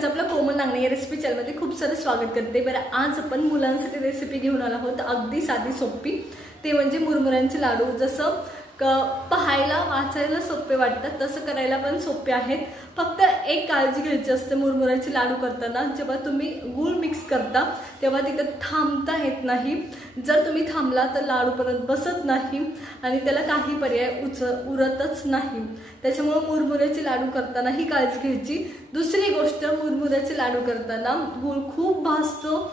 सगळ्यांचं आपलं कोमल नांगणे या रेसिपी चॅनलमध्ये खूप सारं स्वागत करते। बरं आज आपण मुलांसाठी रेसिपी घेऊन आलो आहोत, अगदी साधी सोपी, ते म्हणजे मुरमुऱ्यांचे लाडू। जसं पाहायला वाचायला सोपे वाटतात तसं करायला पण सोपे आहेत। फक्त एक काळजी घ्यायची असते मुरमुऱ्याचे लाडू करताना, जेव्हा तुम्ही गूळ मिक्स करता तेव्हा तिथे थांबता येत नाही। जर तुम्ही थांबला तर लाडू परत बसत नाही आणि त्याला काही पर्याय उरतच नाही। त्याच्यामुळे मुरमुऱ्याचे लाडू करताना ही काळजी घ्यायची। दुसरी गोष्ट, मुरमुऱ्याचे लाडू करताना गूळ खूप भाजतो,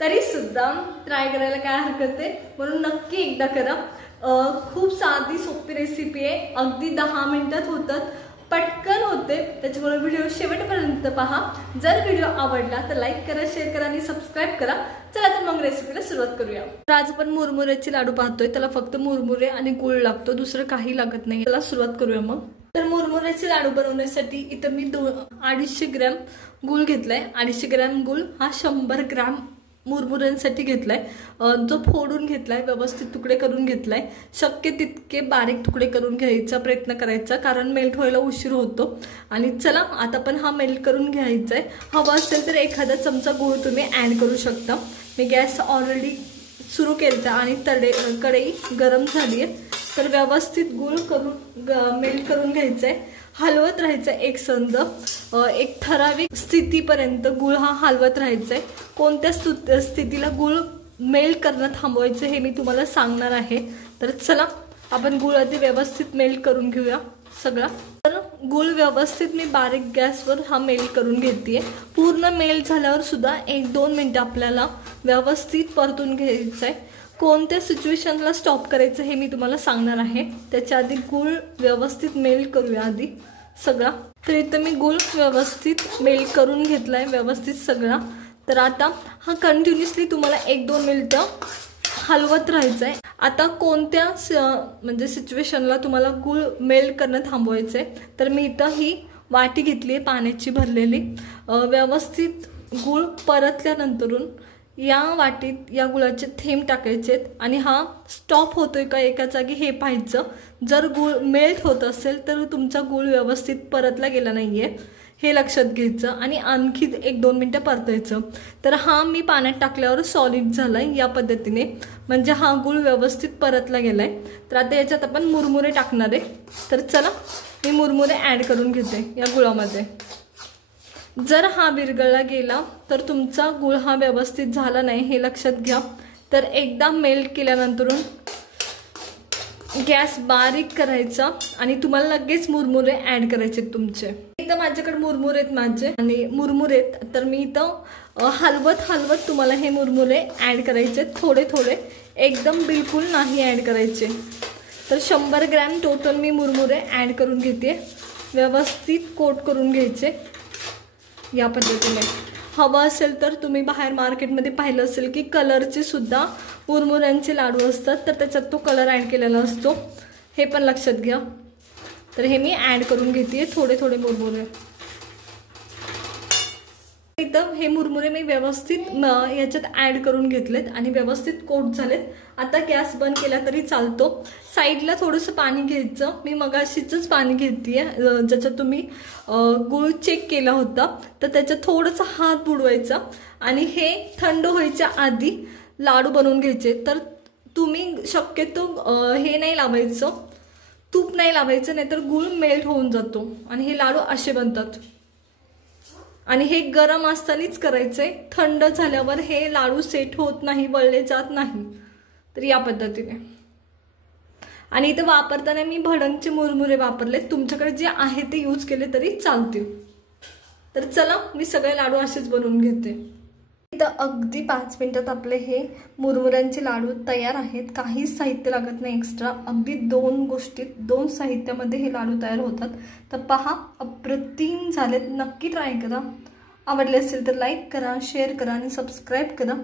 तरी सुद्धा ट्राय करायला काय हरकत आहे, म्हणून नक्की एकदा करा। खूप साधी सोपी रेसिपी आहे, अगदी 10 मिनिटात होतात, पटकन होते। त्याच्यामुळे व्हिडिओ शेवटपर्यंत पहा। जर व्हिडिओ आवडला तर लाईक करा, शेअर करा आणि सबस्क्राइब करा। चला तर मग रेसिपीला सुरुवात करूया। तर आज आपण मुरमुऱ्याचे लाडू पाहतोय, त्याला फक्त मुरमुरे आणि गूळ लागतो, दुसरं काही लागत नाही। चला सुरुवात करूया मग। तर मुरमुऱ्याचे लाडू बनवण्यासाठी इथं मी 250 ग्रॅम गूळ घेतलाय। 250 ग्रॅम गूळ हा 100 ग्रॅम मुरमुऱ्यांसाठी घेतलाय, जो फोडून घेतलाय, व्यवस्थित तुकडे करून घेतलाय। शक्य तितके बारीक तुकडे करून घ्यायचा प्रयत्न करायचा, कारण मेल्ट व्हायला उशीर होतो। आणि चला आता पण हा मेल्ट करून घ्यायचा आहे। हवा असेल तर एखादा चमचा गूळ तुम्ही ऍड करू शकता। मी गॅस ऑलरेडी सुरू केलता आणि कढई गरम झाली आहे, तर व्यवस्थित गूळ करून मेल्ट करून घ्यायचा आहे। हलवत राहायचं एकसंध, एक ठराविक स्थितीपर्यंत गूळ हा हलवत राहायचा आहे। कोणत्या स्थितीला गूळ मेल्ट करणं थांबवायचं हे मी तुम्हाला सांगणार आहे। तर चला आपण गूळ आधी व्यवस्थित मेल्ट करून घेऊया सगळा। तर गूळ व्यवस्थित मी बारीक गॅसवर हा मेल्ट करून घेते। पूर्ण मेल्ट झाल्यावर सुद्धा 1-2 मिनिटं आपल्याला व्यवस्थित परतून घ्यायचं आहे। कोणत्या सिच्युएशनला स्टॉप करायचं हे मी तुम्हाला सांगणार आहे। त्याच्या आधी गूळ व्यवस्थित मेल्ट करूया आधी सगळा। तर इथं मी गूळ व्यवस्थित मेल्ट करून घेतलाय व्यवस्थित सगळा। तर आता हा कंटिन्युअसली तुम्हाला 1-2 मिनिटं हलवत राहायचं आहे। आता कोणत्या म्हणजे सिच्युएशनला तुम्हाला गूळ मेल्ट करणं थांबवायचं आहे, तर मी इथं ही वाटी घेतली आहे पाण्याची भरलेली। व्यवस्थित गूळ परतल्यानंतरून या वाटीत या गुळाचे थेंब टाकायचे आणि हा स्टॉप होतोय का एका जागी हे पाहायचं। जर गूळ मेल्ट होत असेल तर तुमचा गूळ व्यवस्थित परतला गेला नाहीये हे लक्षात घ्यायचं आणि आणखी 1-2 मिनिटं परतायचं। तर हा मी पाण्यात टाकल्यावर सॉलिड झालाय या पद्धतीने, म्हणजे हा गूळ व्यवस्थित परतला गेलाय। तर आता याच्यात आपण मुरमुरे टाकणार आहे। तर चला मी मुरमुरे ऍड करून घेते या गुळामध्ये। जर हा विरघळला गेला तर तुमचा गूळ हा व्यवस्थित झाला नाही हे लक्षात घ्या। तर एकदा मेल्ट केल्यानंतरून गॅस बारीक करायचा आणि तुम्हाला लगेच मुरमुरे ऍड करायचे तुमचे। एकदा माझ्याकडे मुरमुरे आहेत माझे आणि मुरमुरे आहेत, तर मी इथं हलवत तुम्हाला हे मुरमुरे ऍड करायचे, थोडे थोडे, एकदम बिलकुल नाही ऍड करायचे। तर 100 ग्रॅम टोटल मी मुरमुरे ऍड करून घेते। व्यवस्थित कोट करून घ्यायचे या पद्धतीने। हवा असेल तर तुम्ही बाहेर मार्केटमध्ये पाहिलं असेल की कलरचे सुद्धा मुरमुऱ्यांचे लाडू असतात, तर त्याच्यात तो कलर ऍड केलेला असतो, हे पण लक्षात घ्या। तर हे मी ऍड करून घेते थोडे थोडे मुरमुरे। इथं हे मुरमुरे मी व्यवस्थित याच्यात ऍड करून घेतलेत आणि व्यवस्थित कोट झालेत। आता गॅस बंद केला तरी चालतो। साईडला थोडंसं पाणी घ्यायचं, मी मगाशीच पाणी घेतेय ज्याच्यात तुम्ही गूळ चेक केला होता, तर त्याच्यात थोडंसं हात बुडवायचा आणि हे थंड व्हायच्या आधी लाडू बनवून घ्यायचे। तर तुम्ही शक्यतो हे नाही लावायचं, तूप नाही लावायचं, नाहीतर गूळ मेल्ट होऊन जातो आणि हे लाडू असे बनतात। आणि हे गरम असतानाच करायचंय, थंड झाल्यावर हे लाडू सेट होत नाही, वळले जात नाही। तर या पद्धतीने। आणि इथे वापरताना मी भडंगचे मुरमुरे वापरले, तुमच्याकडे जे आहे ते यूज केले तरी चालतील। तर चला मी सगळे लाडू असेच बनवून घेते। इथं अगदी 5 मिनिटात आपले हे मुरमुऱ्यांचे लाडू तयार आहेत। काहीच साहित्य लागत नाही एक्स्ट्रा, अगदी 2 साहित्यामध्ये हे लाडू तयार होतात। तर पहा, अप्रतिम झालेत, नक्की ट्राय करा। आवडले असेल तर लाईक करा, शेअर करा आणि सबस्क्राइब करा।